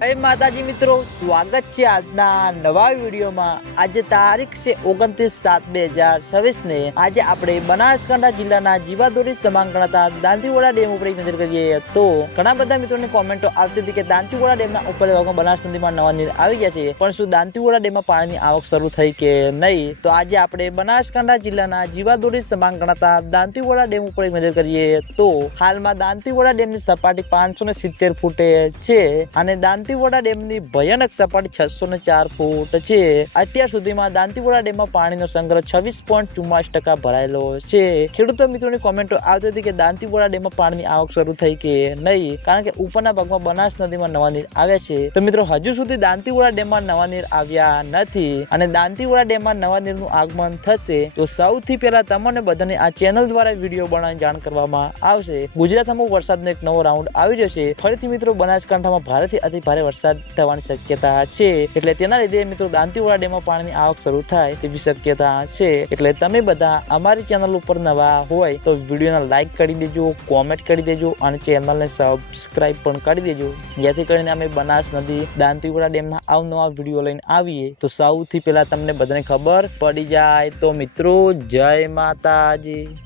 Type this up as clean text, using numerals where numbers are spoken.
जय माताजी मित्रों, स्वागत है આજના નવા વિડીયોમાં। આજે તારીખ છે 29/7/2026 ને આજે આપણે બનાસકાંઠા જિલ્લાના જીવાદોરી સમાંગ ગણાતા દાંતીવાડા ડેમ ઉપર એક નજર કરીએ તો ઘણા બધા મિત્રોની કોમેન્ટો આવતી હતી કે દાંતીવાડા ડેમના ઉપર ભાગમાં બનાસ નદીમાં નવા નીર આવી ગયા છે, પણ શું દાંતીવાડા ડેમમાં પાણીની આવક શરૂ થઈ કે નહીં? તો આજે આપણે બનાસકાંઠા જિલ્લાના જીવાદોરી સમાંગ ગણાતા દાંતીવાડા ડેમ ઉપર એક નજર કરીએ તો હાલમાં દાંતીવાડા ડેમની સપાટી 570 ફૂટે છે અને દાંતીવાડા ડેમની ભયાનક સપાટી 604 ફૂટ છે। અત્યાર સુધીમાં દાંતીવાડા ડેમમાં પાણીનો સંગ્રહ 26.44% ભરાયેલો છે। ખેડૂતો મિત્રોની કોમેન્ટો આવતી હતી કે દાંતીવાડા ડેમમાં પાણીની આવક શરૂ થઈ કે નહીં, કારણ કે ઉપરના ભાગમાં બનાસ નદીમાં નવા નીર આવ્યા છે। તો મિત્રો હજુ સુધી દાંતીવાડા ડેમમાં નવા નીર આવ્યા નથી અને દાંતીવાડા ડેમમાં નવા નીરનું આગમન થશે તો સૌથી પહેલા તમને બધાને આ ચેનલ દ્વારા વિડીયો બનાવીને જાણ કરવામાં આવશે। ગુજરાતમાં વરસાદનો એક નવો રાઉન્ડ આવી જશે। ફરીથી મિત્રો બનાસકાંઠામાં ભારેથી અતિ ભારે વરસાદ થવાની શક્યતા છે, એટલે તેના લીધે મિત્રો દાંતીવાડા ડેમમાં પાણીની આવક શરૂ થાય તેવી શક્યતા છે। એટલે તમે બધા અમારી ચેનલ ઉપર નવા હોય તો વિડીયોને લાઈક કરી દેજો, કોમેન્ટ કરી દેજો અને ચેનલને સબસ્ક્રાઇબ પણ કરી દેજો, જેથી કરીને અમે બનાસ નદી દાંતીવાડા ડેમના અવનવા વિડીયો લઈને આવીએ તો સૌથી પહેલા તમને બધાને ખબર પડી જાય। તો મિત્રો જય માતાજી।